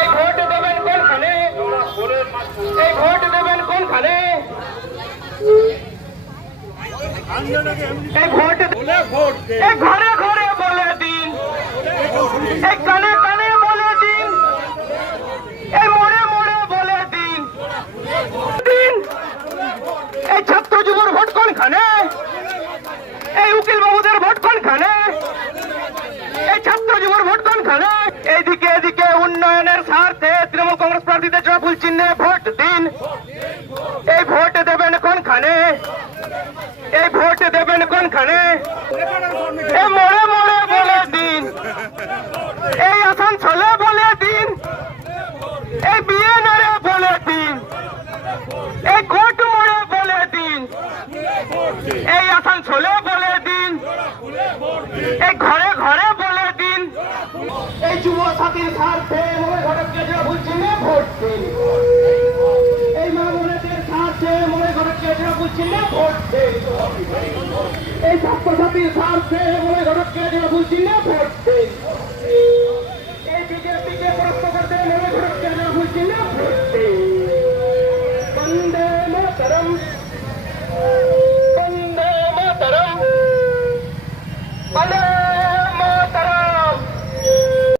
এই ভোট দেবেন কোনখানে? এই ভোট দেবেন কোনখানে? এই ভোট এই ঘরে ঘরে বলে দিন, এই কানে কানে বলে দিন, এই মোড়ে মোড়ে বলে দিন দিন। এই ছাত্র যুবর ভোট কোনখানে? এই উকিল বাবুদের ভোট কোনখানে? এই ছাত্র যুবর ভোট কোনখানে? এইদিকে এদিকে উন্নয়নের স্বার্থে তৃণমূল কংগ্রেস প্রার্থীদের জোড়া ফুল চিহ্নে ভোট দিন। এই ভোট দেবেন কোনখানে? এই ভোট দেবেন কোনখানে? এই মোড়ে মোড়ে বলে দিন, এই আসানসোলে বলে দিন, এই বিএনআরে বলে দিন, এই কোর্ট মোড়ে বলে দিন, এই আসানসোলে বলে দিন, এই ঘরে ঘরে বলে দিন। এই যুব সাথীর স্বার্থে মোড়ে ঘটককে জোড়া ফুল চিহ্নে ভোট দিন। এই মা বোনেদের স্বার্থে মোড়ে ঘটককে জোড়া ফুল চিহ্নে ভোট দিন। এই ছাত্রছাত্রীর স্বার্থে মোড়ে ঘটককে জোড়া ফুল চিহ্নে ভোট দিন।